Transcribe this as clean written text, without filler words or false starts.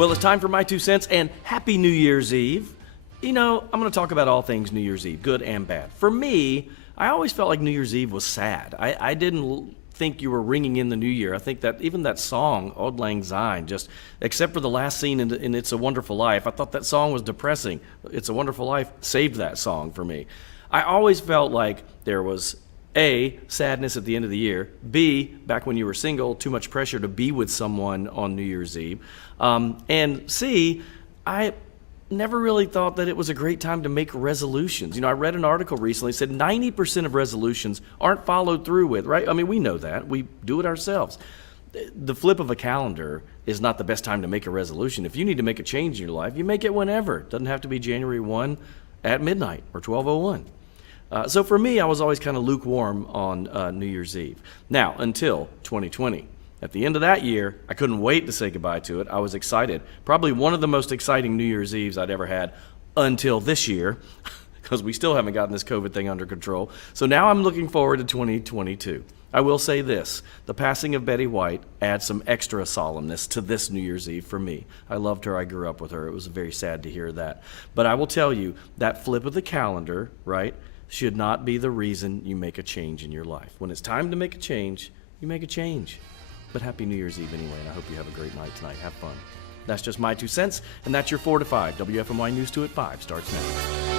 Well, it's time for my 2 cents, and happy New Year's Eve. You know, I'm going to talk about all things New Year's Eve, good and bad. For me, I always felt like New Year's Eve was sad. I didn't think you were ringing in the new year. I think that even that song, Auld Lang Syne, just except for the last scene in It's a Wonderful Life, I thought that song was depressing. It's a Wonderful Life saved that song for me. I always felt like there was A, sadness at the end of the year, B, back when you were single, too much pressure to be with someone on New Year's Eve, and C, I never really thought that it was a great time to make resolutions. You know, I read an article recently that said 90% of resolutions aren't followed through with, right? I mean, we know that. We do it ourselves. The flip of a calendar is not the best time to make a resolution. If you need to make a change in your life, you make it whenever. It doesn't have to be January 1 at midnight or 12:01. So for me, I was always kind of lukewarm on New Year's Eve. Now, until 2020. At the end of that year, I couldn't wait to say goodbye to it. I was excited. Probably one of the most exciting New Year's Eves I'd ever had until this year, because we still haven't gotten this COVID thing under control. So now I'm looking forward to 2022. I will say this, the passing of Betty White adds some extra solemnness to this New Year's Eve for me. I loved her. I grew up with her. It was very sad to hear that. But I will tell you, that flip of the calendar, right, should not be the reason you make a change in your life. When it's time to make a change, you make a change. But happy New Year's Eve anyway, and I hope you have a great night tonight. Have fun. That's just my 2 cents, and that's your 4 to 5. WFMY News 2 at 5 starts now.